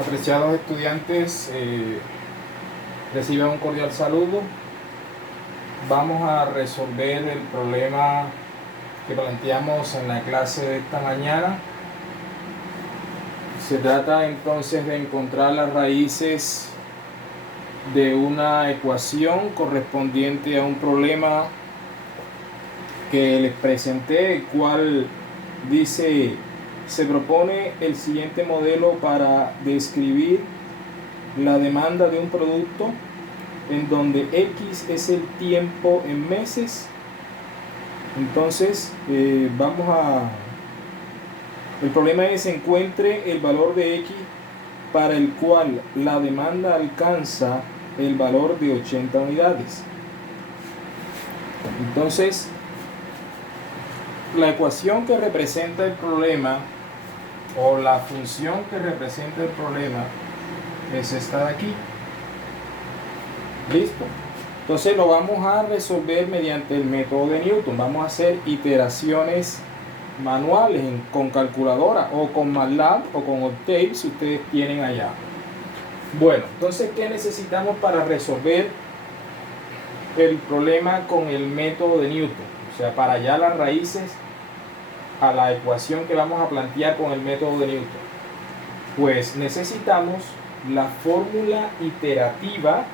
Apreciados estudiantes, reciban un cordial saludo. Vamos a resolver el problema que planteamos en la clase de esta mañana. Se trata entonces de encontrar las raíces de una ecuación correspondiente a un problema que les presenté, el cual dice: se propone el siguiente modelo para describir la demanda de un producto en donde X es el tiempo en meses. Entonces el problema es: encuentre el valor de X para el cual la demanda alcanza el valor de 80 unidades. Entonces, la ecuación que representa el problema, o la función que representa el problema, es esta de aquí. ¿Listo? Entonces lo vamos a resolver mediante el método de Newton. Vamos a hacer iteraciones manuales con calculadora o con MATLAB o con Octave si ustedes tienen allá. Bueno, entonces, ¿qué necesitamos para resolver el problema con el método de Newton? O sea, para hallar las raíces a la ecuación que vamos a plantear con el método de Newton. Pues necesitamos la fórmula iterativa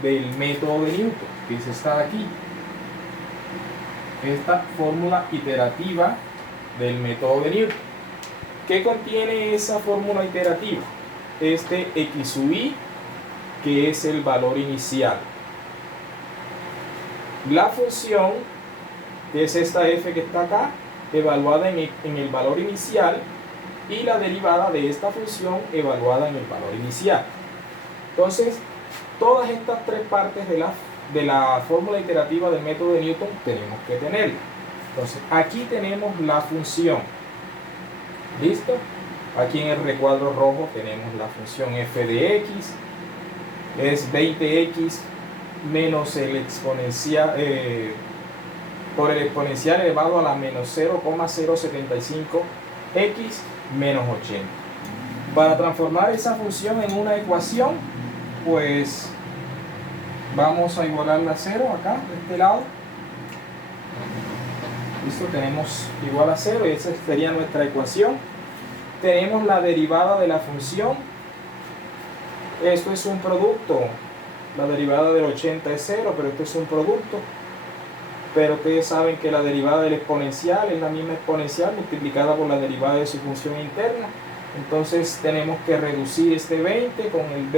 del método de Newton, que es esta de aquí. Esta fórmula iterativa del método de Newton. ¿Qué contiene esa fórmula iterativa? Este X sub I, que es el valor inicial. La función, que es esta f que está acá, evaluada en el valor inicial, y la derivada de esta función evaluada en el valor inicial. Entonces, todas estas tres partes de la fórmula iterativa del método de Newton tenemos que tenerla. Entonces, aquí tenemos la función. ¿Listo? Aquí en el recuadro rojo tenemos la función f de x. Es 20x menos el exponencial por el exponencial elevado a la menos 0,075 x menos 80. Para transformar esa función en una ecuación, pues vamos a igualarla a 0 acá, de este lado. Listo, tenemos igual a 0 y esa sería nuestra ecuación. Tenemos la derivada de la función. Esto es un producto. La derivada del 80 es 0, pero esto es un producto. Pero ustedes saben que la derivada del exponencial es la misma exponencial multiplicada por la derivada de su función interna. Entonces tenemos que reducir este 20 con el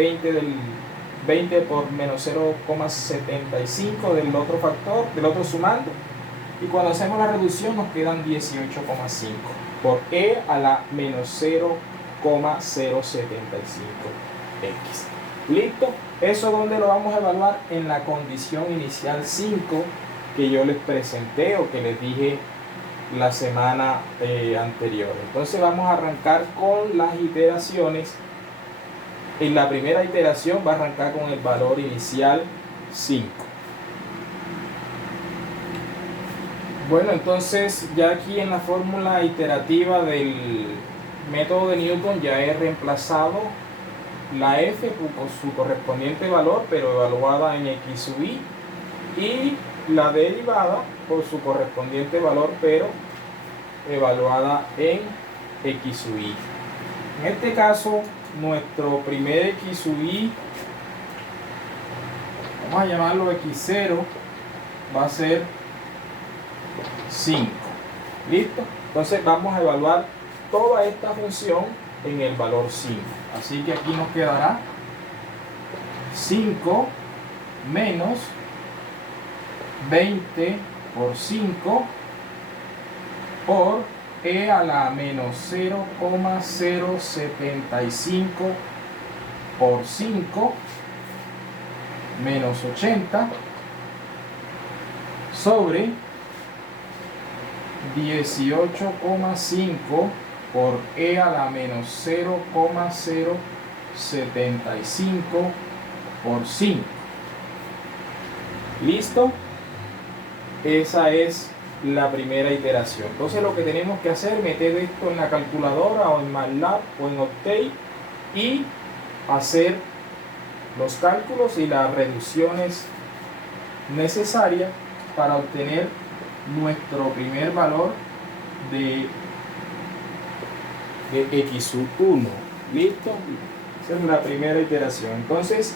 20 por menos 0,75 del otro factor, del otro sumando. Y cuando hacemos la reducción nos quedan 18,5 por e a la menos 0,075x. ¿Listo? ¿Eso dónde lo vamos a evaluar? En la condición inicial 5 que yo les presenté o que les dije la semana anterior. Entonces vamos a arrancar con las iteraciones. En la primera iteración va a arrancar con el valor inicial 5. Bueno, entonces ya aquí en la fórmula iterativa del método de Newton ya he reemplazado la f por su correspondiente valor, pero evaluada en x sub i, y la derivada por su correspondiente valor, pero evaluada en x sub i. En este caso, nuestro primer x sub i, vamos a llamarlo x0, va a ser 5. ¿Listo? Entonces vamos a evaluar toda esta función en el valor 5. Así que aquí nos quedará 5 menos 20 por 5 por e a la menos 0,075 por 5 menos 80 sobre 18,5 por e a la menos 0,075 por 5. ¿Listo? Esa es la primera iteración. Entonces lo que tenemos que hacer es meter esto en la calculadora o en MATLAB o en Octave y hacer los cálculos y las reducciones necesarias para obtener nuestro primer valor de x sub 1. ¿Listo? Esa es la primera iteración. Entonces,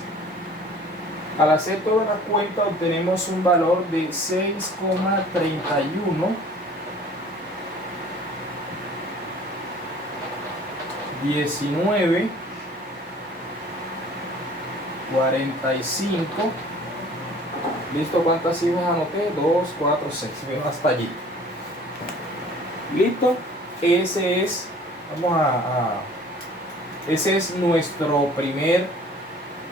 al hacer toda la cuenta obtenemos un valor de 6,31 19 45. ¿Listo? ¿Cuántas cifras anoté? 2, 4, 6. Bueno, hasta allí. ¿Listo? Ese es, ese es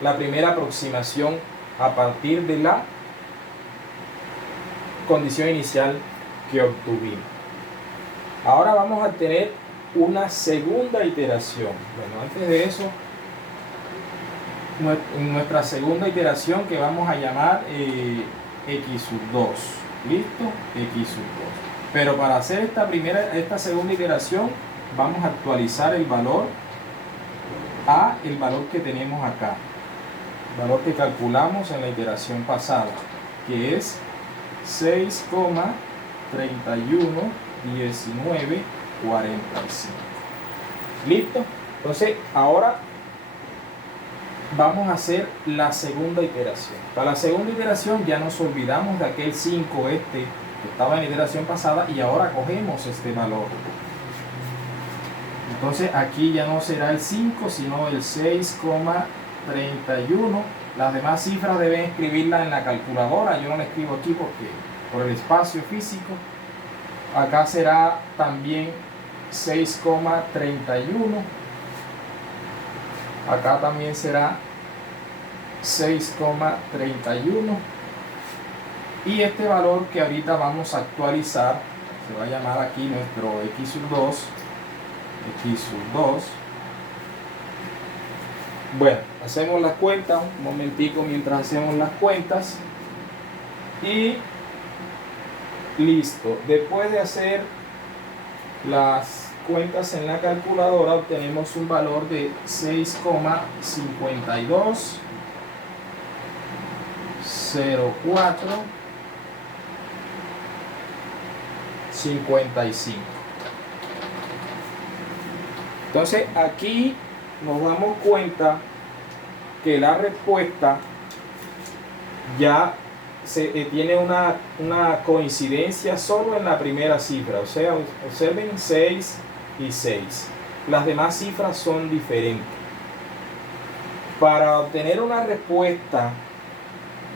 la primera aproximación a partir de la condición inicial que obtuvimos. Ahora vamos a tener una segunda iteración. Bueno, antes de eso, nuestra segunda iteración que vamos a llamar x sub 2. ¿Listo? X sub 2. Pero para hacer esta segunda iteración vamos a actualizar el valor a el valor que tenemos acá, el valor que calculamos en la iteración pasada, que es 6,31 19 45. ¿Listo? Entonces ahora vamos a hacer la segunda iteración. Para la segunda iteración ya nos olvidamos de aquel 5 que estaba en la iteración pasada y ahora cogemos este valor. Entonces aquí ya no será el 5 sino el 6,31. Las demás cifras deben escribirlas en la calculadora. Yo no la escribo aquí porque por el espacio físico. Acá será también 6,31. Acá también será 6,31. Y este valor que ahorita vamos a actualizar se va a llamar aquí nuestro x sub 2. X sub 2. Bueno, hacemos las cuentas. Un momentico mientras hacemos las cuentas. Y listo. Después de hacer las cuentas en la calculadora obtenemos un valor de 6,52 04 55. Entonces aquí nos damos cuenta que la respuesta ya tiene una coincidencia solo en la primera cifra. O sea, observen 6 y 6. Las demás cifras son diferentes. Para obtener una respuesta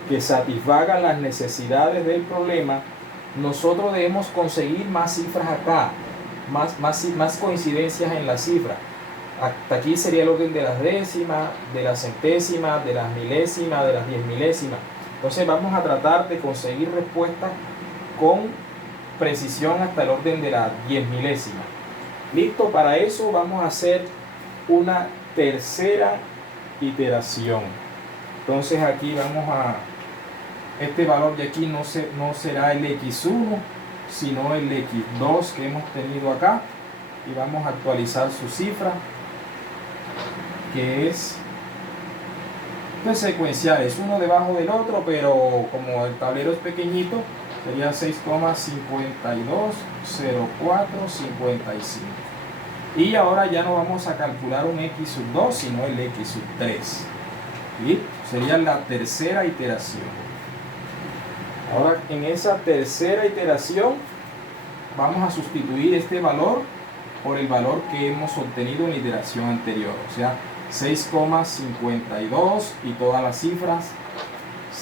que satisfaga las necesidades del problema, nosotros debemos conseguir más cifras acá, más coincidencias en la cifra. Hasta aquí sería el orden de las décimas, de las centésimas, de las milésimas, de las 10 milésimas. Entonces vamos a tratar de conseguir respuestas con precisión hasta el orden de las 10 milésimas. Listo, para eso vamos a hacer una tercera iteración. Entonces aquí vamos a, este valor de aquí no será el x1, sino el x2 que hemos tenido acá. Y vamos a actualizar su cifra, que es secuencial, es uno debajo del otro, pero como el tablero es pequeñito, sería 6,52 04 55. Y ahora ya no vamos a calcular un x sub 2, sino el x sub 3. ¿Sí? Sería la tercera iteración. Ahora en esa tercera iteración vamos a sustituir este valor por el valor que hemos obtenido en la iteración anterior, o sea 6,52 y todas las cifras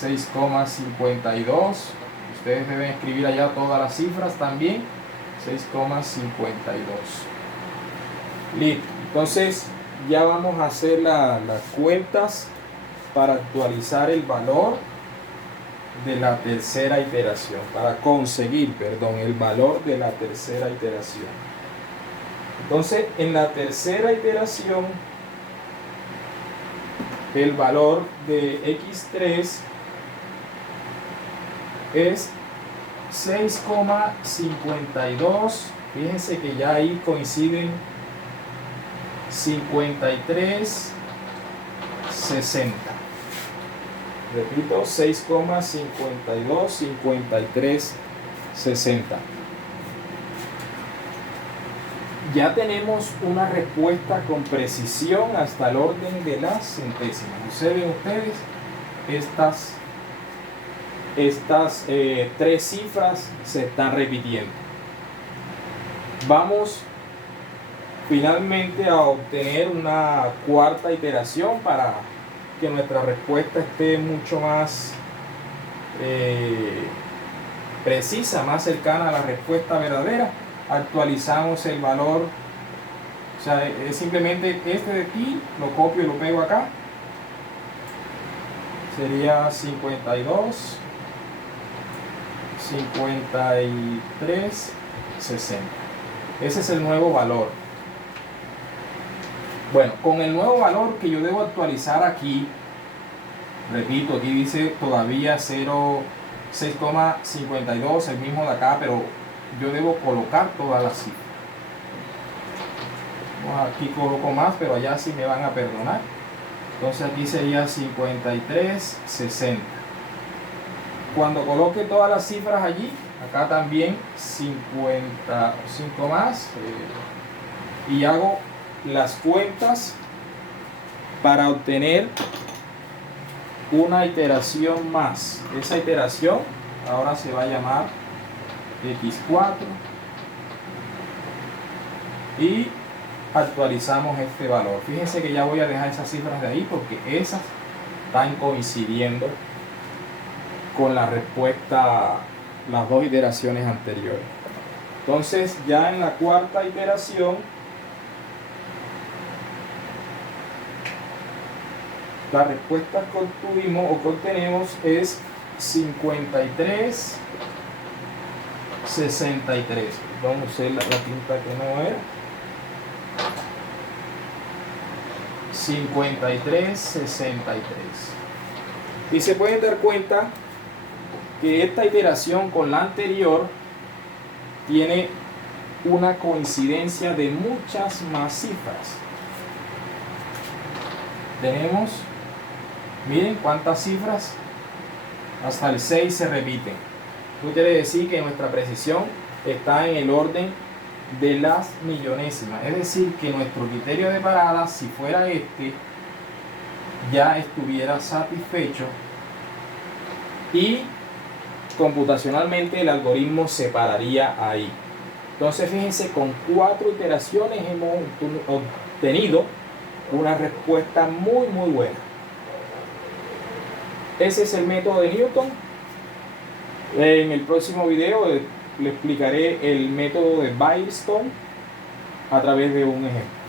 6,52. Ustedes deben escribir allá todas las cifras también. 6,52. Listo. Entonces ya vamos a hacer las cuentas para actualizar el valor de la tercera iteración, para conseguir, el valor de la tercera iteración. Entonces en la tercera iteración el valor de x3 es 6,52. Fíjense que ya ahí coinciden 53,60. Repito, 6,52, 53,60. Ya tenemos una respuesta con precisión hasta el orden de las centésimas. Observen ustedes estas tres cifras se están repitiendo. Vamos finalmente a obtener una cuarta iteración para que nuestra respuesta esté mucho más precisa, más cercana a la respuesta verdadera. Actualizamos el valor, o sea, es simplemente este de aquí, lo copio y lo pego acá. Sería 52, 53, 60. Ese es el nuevo valor. Bueno, con el nuevo valor que yo debo actualizar aquí, repito, aquí dice todavía 6,52, el mismo de acá, pero yo debo colocar todas las cifras. Aquí coloco más, pero allá sí me van a perdonar. Entonces aquí sería 53,60. Cuando coloque todas las cifras allí, acá también 55 más, y hago las cuentas para obtener una iteración más. Esa iteración ahora se va a llamar X4 y actualizamos este valor. Fíjense que ya voy a dejar esas cifras de ahí porque esas están coincidiendo con la respuesta, las dos iteraciones anteriores. Entonces ya en la cuarta iteración la respuesta que obtuvimos o que obtenemos es 53,63. Vamos a usar la tinta que no era. 53,63. Y se pueden dar cuenta que esta iteración con la anterior tiene una coincidencia de muchas más cifras. Tenemos, miren cuántas cifras, hasta el 6 se repiten. Esto quiere decir que nuestra precisión está en el orden de las millonésimas, es decir, que nuestro criterio de parada, si fuera este, ya estuviera satisfecho y computacionalmente el algoritmo se pararía ahí. Entonces fíjense, con 4 iteraciones hemos obtenido una respuesta muy buena. Ese es el método de Newton. En el próximo video le explicaré el método de Firestone a través de un ejemplo.